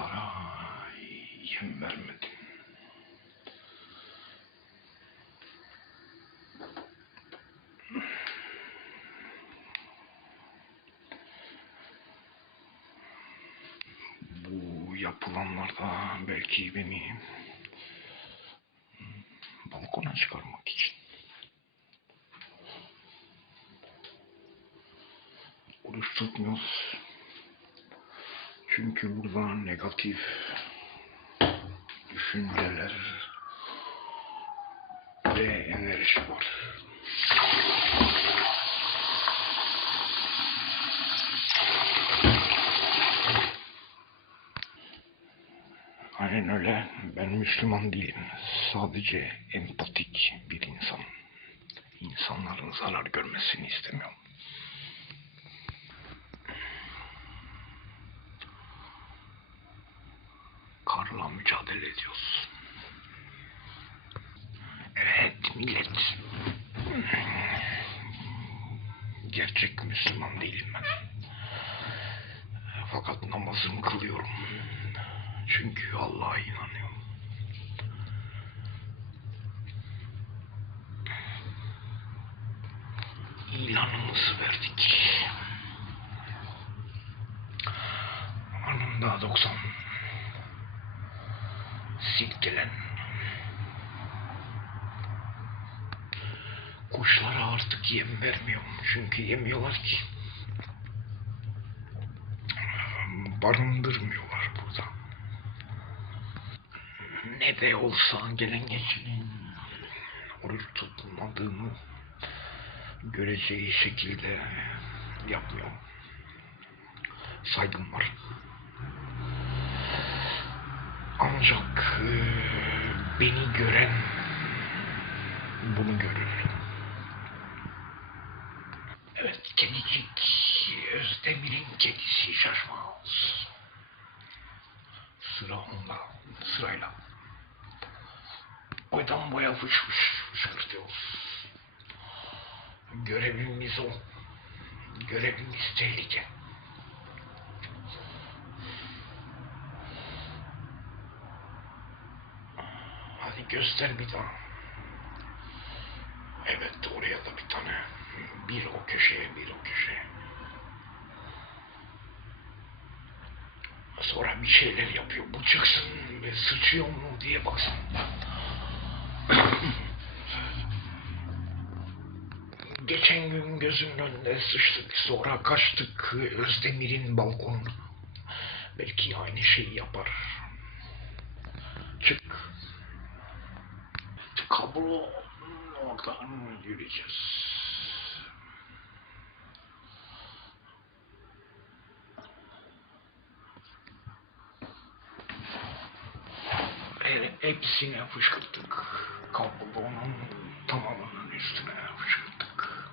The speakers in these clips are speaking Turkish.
Kuşlara yem vermedim. Bu yapılanlar da belki beni balkona çıkarmak için. Oruç tutmuyoruz. Çünkü burada negatif düşünceler ve enerji var. Aynen öyle. Ben Müslüman değilim. Sadece empatik bir insan. İnsanların zarar görmesini istemiyorum. Mücadele ediyoruz. Evet millet. Gerçek Müslüman değilim ben. Fakat namazımı kılıyorum. Çünkü Allah'a inanıyorum. İlanımızı verdik. Anında 90. Silkelen. Kuşlara artık yem vermiyorum. Çünkü yemiyorlar ki. Barındırmıyorlar burada. Ne de olsa gelen geçenin oruç tutmadığımı göreceği şekilde yapmıyorum. Saygım var. Ancak e, beni gören bunu görür. Evet, kedicik Özdemir'in kedisi şaşmaz. Sıra onda, sırayla. Boydan boya fış fış fışkırtıyoruz. Görevimiz o. Görevimiz tehlike. Hadi göster bir daha. Evet oraya da bir tane. Bir o köşeye bir o köşeye. Sonra bir şeyler yapıyor. Bu çıksın ve sıçıyor mu diye baksın. Geçen gün gözümün önünde sıçtık. Sonra kaçtık Özdemir'in balkonuna. Belki aynı şeyi yapar. Çık. Kablo oradan yürüyeceğiz. Evet, hepsine fışkırttık. Kablonun tamamının üstüne fışkırttık.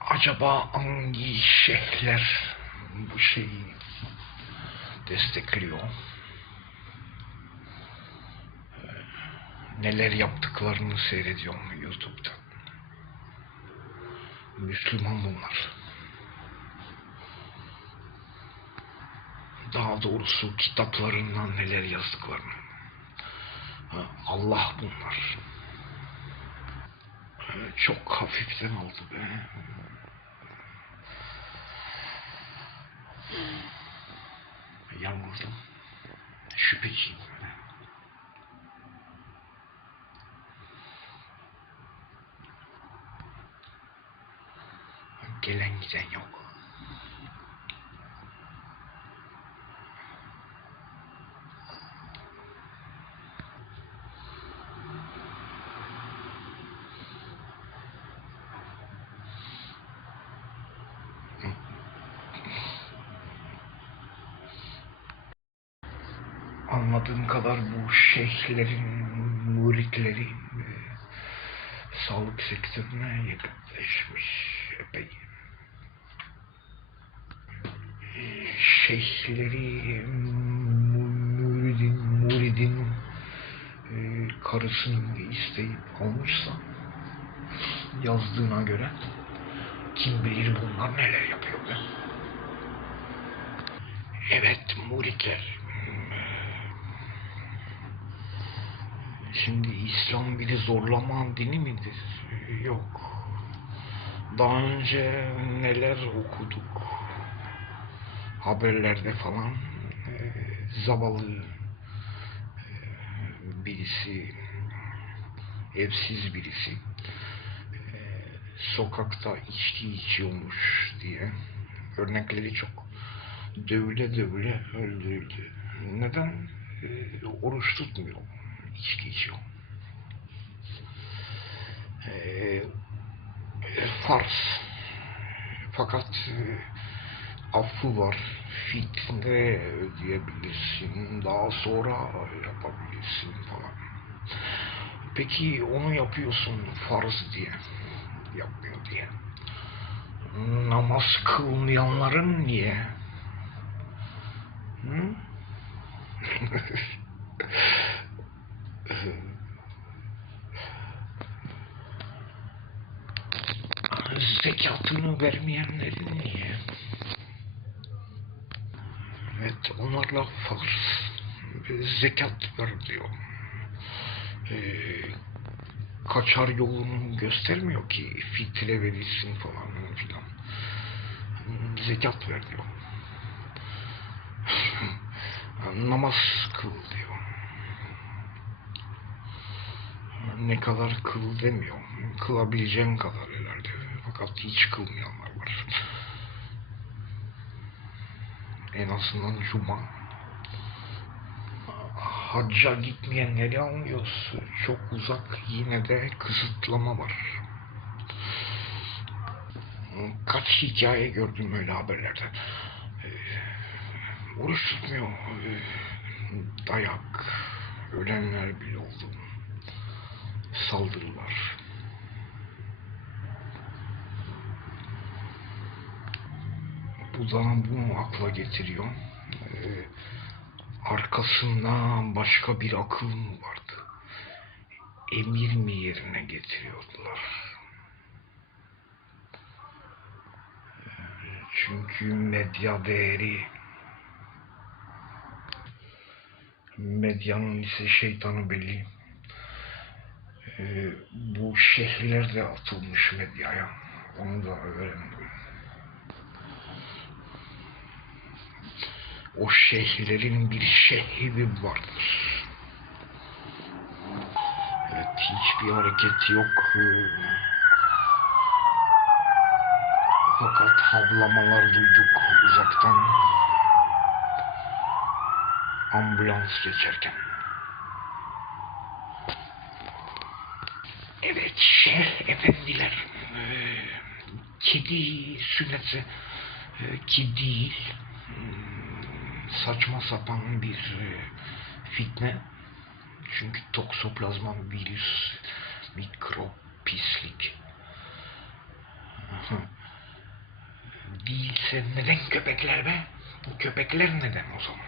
Acaba hangi şeyhler bu şeyi destekliyor? Neler yaptıklarını seyrediyorum YouTube'da. Müslüman bunlar. Daha doğrusu kitaplarından neler yazdıklarını. Allah bunlar. Çok hafiften aldı be. Yalnızım. Şüpheciyim. Gelen giden yok. Anladığım kadar bu şeyhlerin muritleri e, sağlık sektörüne yakınlaşmış epey. Şeyhleri mu- muridin, muridin e, karısını isteyip almışsa yazdığına göre kim bilir bunlar neler yapıyor be. Evet muritler. Şimdi İslam bir zorlama dini midir? Yok. Daha önce neler okuduk? Haberlerde falan e, zavallı e, birisi, evsiz birisi e, sokakta içki içiyormuş diye örnekleri çok dövüle dövüle öldürüldü. Neden? E, oruç tutmuyor, içki içiyor. E, farz. Fakat e, affı var. Fitne ödeyebilirsin. Daha sonra yapabilirsin falan. Peki onu yapıyorsun farz diye. Yapmıyor diye. Namaz kılmayanların niye? Hı? Zekatını vermeyenlerin niye? Evet, onlarla farz zekat ver diyor. Ee, kaçar yolunu göstermiyor ki fitre verilsin falan filan. Zekat ver diyor. Namaz kıl diyor. Ne kadar kıl demiyor. Kılabileceğin kadar herhalde. Fakat hiç kılmayanlar var. En azından cuma. Hacca gitmeyenleri anlıyoruz. Çok uzak yine de kısıtlama var. Kaç hikaye gördüm öyle haberlerde. Ee, oruç tutmuyor. Ee, dayak. Ölenler bile oldu. Saldırılar. Bu da bunu akla getiriyor. Ee, arkasında başka bir akıl mı vardı? Emir mi yerine getiriyordular? Çünkü medya değeri medyanın ise şeytanı belli. Ee, bu şehirler de atılmış medyaya. Onu da öğrendim. O şehirlerin bir şehri vardır. Evet, hiçbir hareket yok. Fakat havlamalar duyduk uzaktan. Ambulans geçerken. Evet şeyh efendiler. Ee, kedi sünneti e, ki değil. Saçma sapan bir e, fitne. Çünkü toksoplazma virüs, mikrop, pislik. Değilse neden köpekler be? Bu köpekler neden o zaman?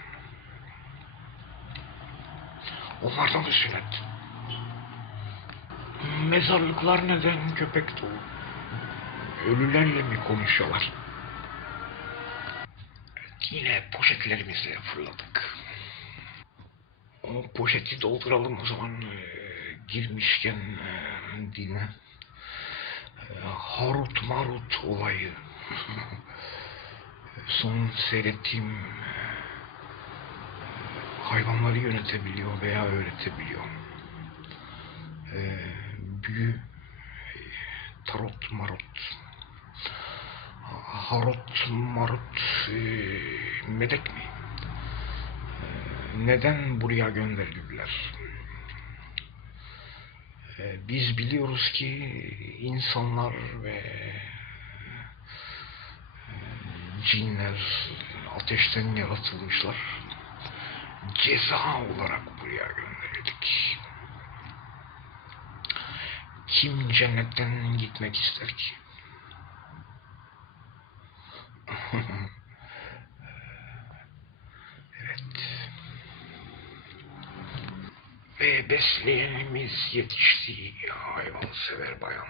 Onlardan da sünnet. Mezarlıklar neden köpek dolu? Ölülerle mi konuşuyorlar? Yine poşetlerimizi fırladık. O poşeti dolduralım o zaman e, girmişken e, dine. E, Harut Marut olayı. Son seyrettiğim e, hayvanları yönetebiliyor veya öğretebiliyor. E, büyü, e, tarot marot, harot marot, e, melek mi? Neden buraya gönderildiler? E, biz biliyoruz ki insanlar ve e, cinler ateşten yaratılmışlar. Ceza olarak buraya gönderildik. Kim cennetten gitmek ister ki? ve besleyenimiz yetişti hayvansever bayan.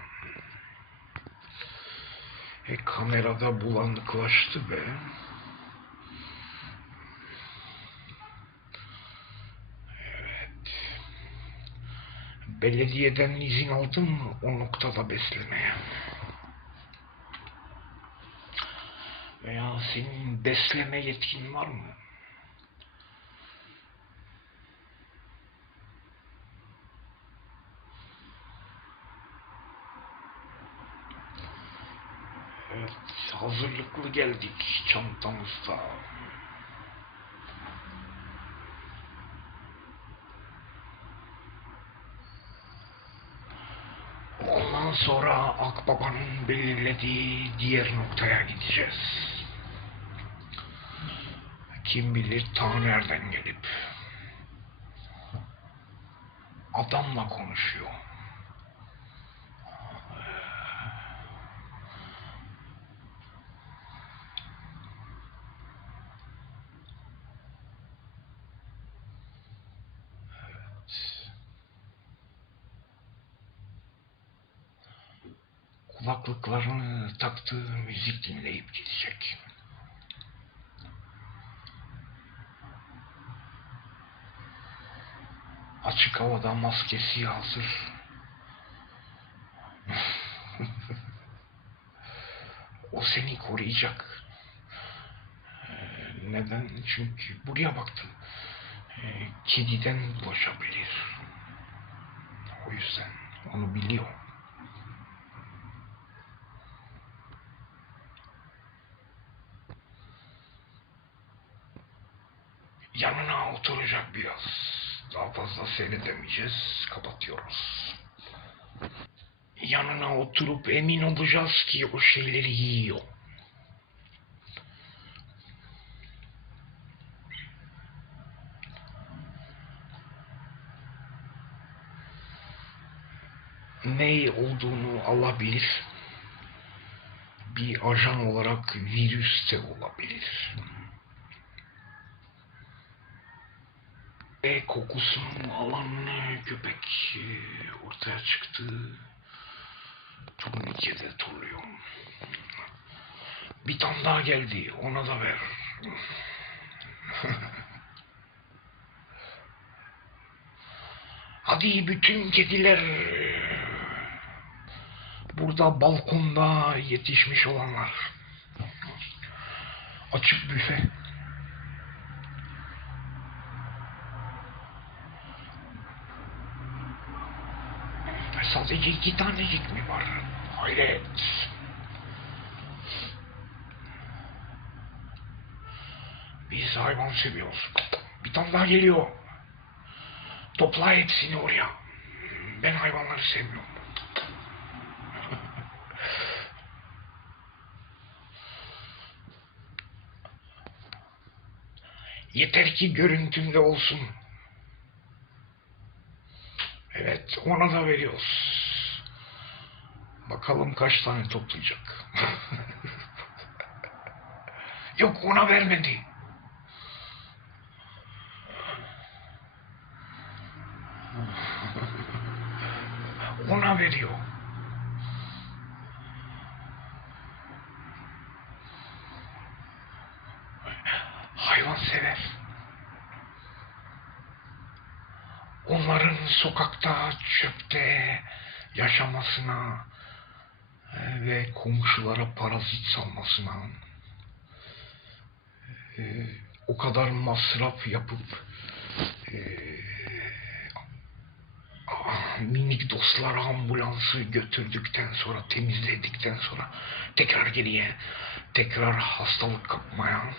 E, kamerada bulanıklaştı be. Evet. Belediyeden izin aldın mı o noktada beslemeye? Veya senin besleme yetkin var mı? Hazırlıklı geldik çantamızda. Ondan sonra Akbaba'nın belirlediği diğer noktaya gideceğiz. Kim bilir ta nereden gelip adamla konuşuyor. Kulaklıklarını taktığı müzik dinleyip gidecek. Açık havada maskesi hazır. o seni koruyacak. Neden? Çünkü buraya baktı. Ee, Kediden bulaşabilir. O yüzden onu biliyor. yanına oturacak biraz. Daha fazla seyredemeyeceğiz. Kapatıyoruz. Yanına oturup emin olacağız ki o şeyleri yiyor. Ne olduğunu Allah bilir. Bir ajan olarak virüs de olabilir. Ve kokusunu alan köpek e, ortaya çıktı. Turnikede turluyor. Bir tane daha geldi. Ona da ver. Hadi bütün kediler burada balkonda yetişmiş olanlar. Açık büfe. Sadece iki tanecik mi var? Hayret. Biz hayvan seviyoruz. Bir tane daha geliyor. Topla hepsini oraya. Ben hayvanları sevmiyorum. Yeter ki görüntümde olsun. Evet, ona da veriyoruz. Bakalım kaç tane toplayacak. Yok ona vermedi. Ona veriyor. Hayvan sever. Onların sokakta, çöpte yaşamasına e, ve komşulara parazit salmasına e, o kadar masraf yapıp e, ah, minik dostlar ambulansı götürdükten sonra temizledikten sonra tekrar geriye tekrar hastalık kapmaya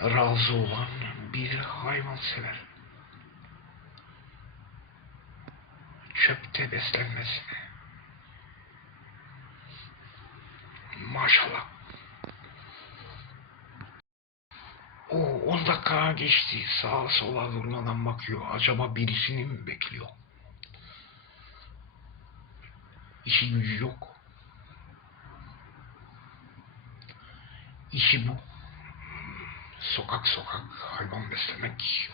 razı olan bir hayvan sever. Çöpte beslenmesine. Maşallah. O 10 dakika geçti. Sağa sola durmadan bakıyor. Acaba birisini mi bekliyor? İşi gücü yok. İşi bu. Sokak sokak hayvan beslemek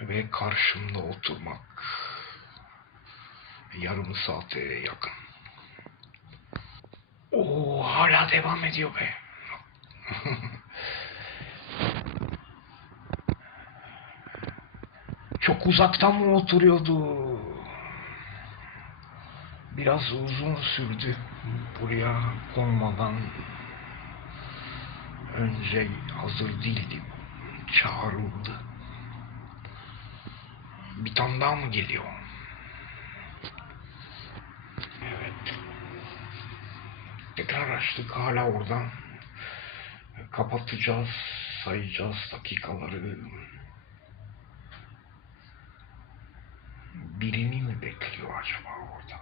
ve karşımda oturmak yarım saate yakın. Oo hala devam ediyor be. Çok uzaktan mı oturuyordu? Biraz uzun sürdü buraya konmadan önce hazır değildim. Çağrıldı. Bir tane daha mı geliyor? Evet. Tekrar açtık hala oradan. Kapatacağız, sayacağız dakikaları. Birini mi bekliyor acaba orada?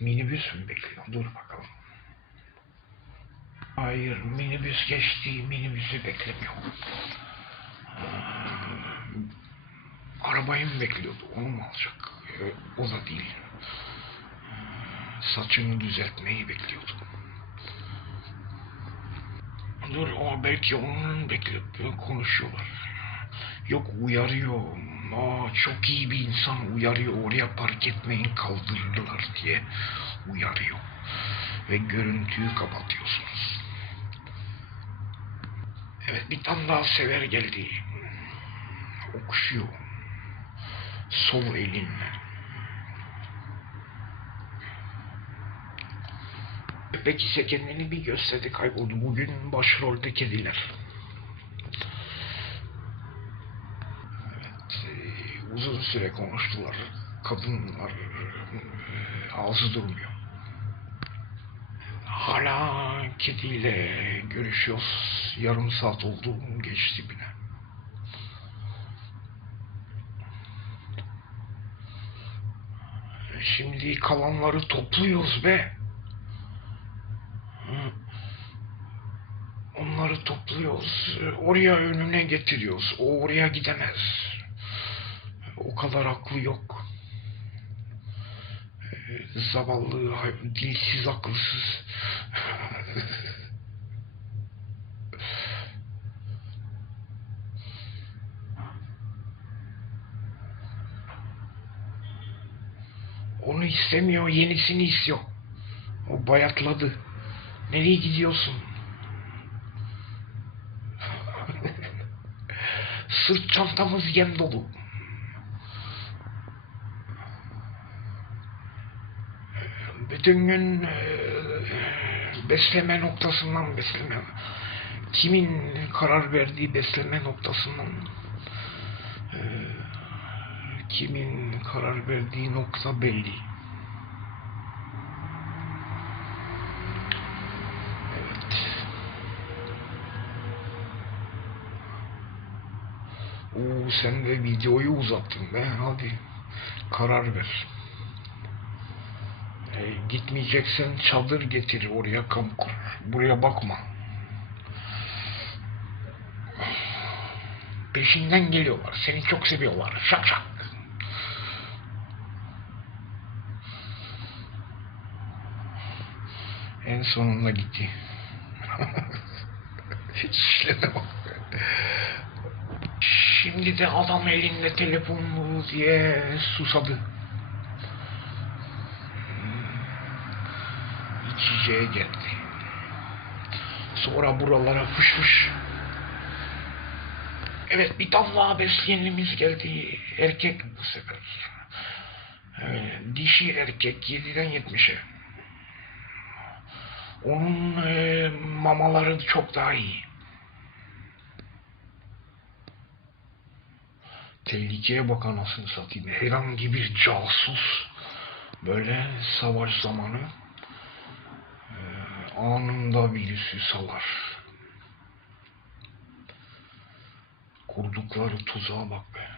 Minibüs mü bekliyor? Dur bakalım. Hayır, minibüs geçti, minibüsü beklemiyor. Arabayı mı bekliyordu? Onu mu alacak? Ee, O da değil. Saçını düzeltmeyi bekliyordu. Dur o belki onun bekliyor. Konuşuyorlar. Yok uyarıyor. Aa, çok iyi bir insan uyarıyor. Oraya park etmeyin kaldırırlar diye uyarıyor. Ve görüntüyü kapatıyorsunuz. Evet bir tane daha sever geldi. Okşuyor. Sol elinle. Peki ise bir gösterdi kayboldu. Bugün başrolde kediler. Evet, e, uzun süre konuştular. Kadınlar e, ağzı durmuyor. Hala kediyle görüşüyoruz. Yarım saat oldu geçti bile. Şimdi kalanları topluyoruz be. Onları topluyoruz. Oraya önüne getiriyoruz. O oraya gidemez. O kadar aklı yok. Zavallı, dilsiz, akılsız. Onu istemiyor, yenisini istiyor. O bayatladı. Nereye gidiyorsun? Sırt çantamız yem dolu. Bütün gün eee, besleme noktasından besleme. Kimin karar verdiği besleme noktasından eee, kimin karar verdiği nokta belli. Oo, sen de videoyu uzattın be. Hadi karar ver. E, gitmeyeceksen çadır getir oraya kamp kur. Buraya bakma. Peşinden geliyorlar. Seni çok seviyorlar. Şak şak. En sonunda gitti. Hiç işlerine bak. Şimdi de adam elinde telefonlu diye susadı. İçeceğe geldi. Sonra buralara fış fış. Evet bir daha besleyenimiz geldi. Erkek bu sefer. Ee, dişi erkek 7'den 70'e. Onun e, mamaları çok daha iyi. Tehlikeye bak anasını satayım. Herhangi bir casus böyle savaş zamanı e, anında virüsü salar. Kurdukları tuzağa bak be.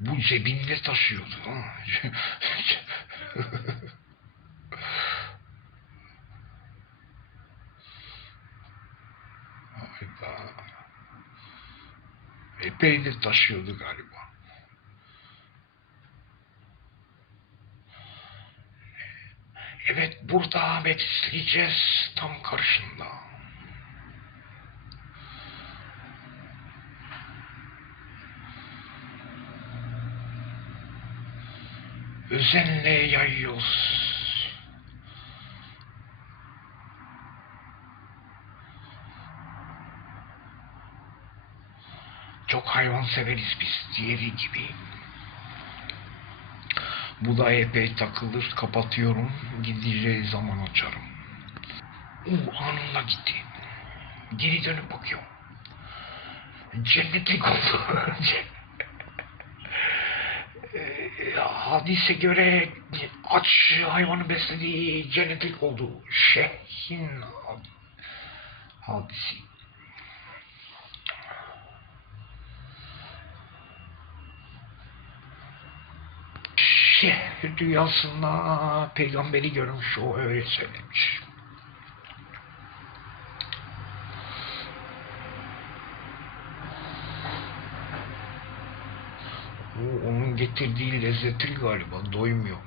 Bu cebinde taşıyordu. Ha? De taşıyordu galiba. Evet burada Ahmet isteyeceğiz tam karşında. Özenle yayıyoruz. çok hayvan severiz biz. Diğeri gibi. Bu da epey takılır. Kapatıyorum. Gideceği zaman açarım. Uh, anında gitti. Geri dönüp bakıyorum. Cennetlik oldu. Ee, Hadise göre aç hayvanı beslediği cennetlik oldu. Had- hadisi. Şehir dünyasında peygamberi görmüş o öyle söylemiş. O onun getirdiği lezzetli galiba doymuyor.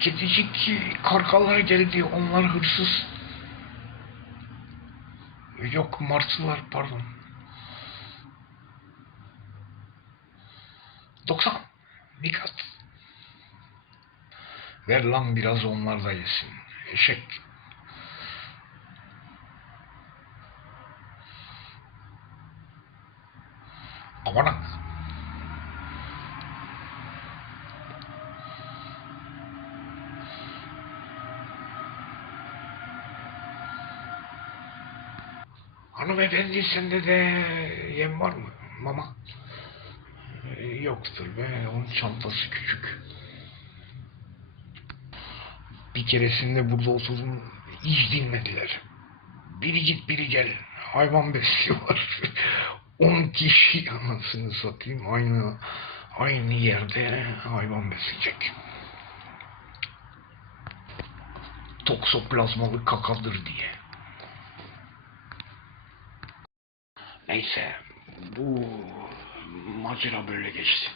Kedicik kargalar geldi onlar hırsız. Yok martılar pardon. 90. Bir kat. Ver lan biraz onlar da yesin. Eşek. Avanak. Hanımefendi sende de yem var mı? Mama. Ee, Yoktur be. Onun çantası küçük. Bir keresinde burada oturdum. Hiç dinmediler. Biri git biri gel. Hayvan besliyorlar. 10 kişi anasını satayım. Aynı aynı yerde hayvan besleyecek. Toksoplazmalı kakadır diye. Neyse. Bu macera böyle geçti.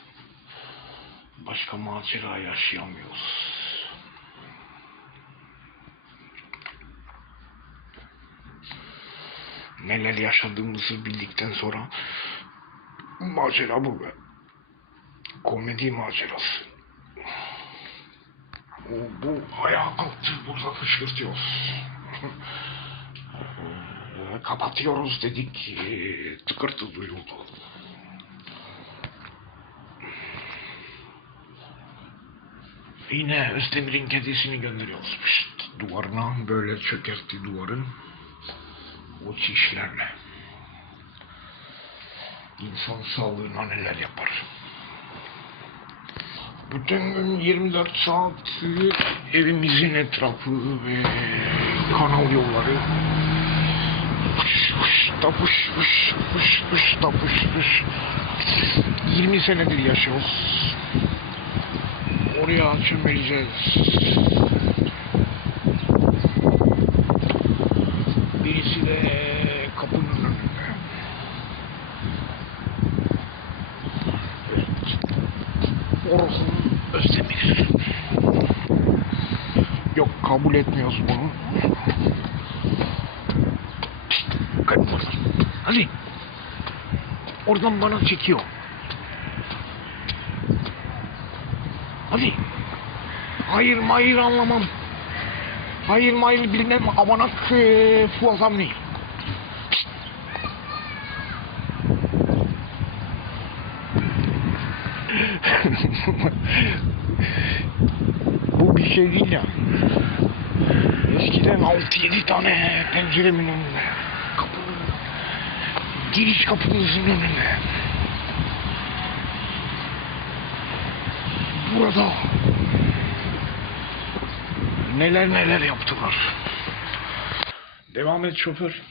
Başka macera yaşayamıyoruz. Neler yaşadığımızı bildikten sonra macera bu be. Komedi macerası. O, bu ayağa kalktı burada fışkırtıyoruz. Kapatıyoruz dedik. Tıkırtı duyuldu. Yine Özdemir'in kedisini gönderiyoruz. Pişt, duvarına böyle çökertti duvarı. O çişlerle. İnsan sağlığına neler yapar. Bütün gün 24 saat evimizin etrafı ve kanal yolları fış fış da fış da fış fış 20 senedir yaşıyoruz. Oraya çömeleceğiz. Birisi de kapının önünde. Evet. Orhun Özdemir. Yok kabul etmiyoruz bunu. Pişt, kayıp oradan. Hadi. Oradan bana çekiyor. Hadi. Hayır hayır anlamam. Hayır hayır bilmem avanak e, fuazamni. Pişt. Bu bir şey değil ya. Eskiden 6-7 tane penceremin önünde. Giriş kapınızın önünde. Burada neler neler yaptılar. Devam et şoför.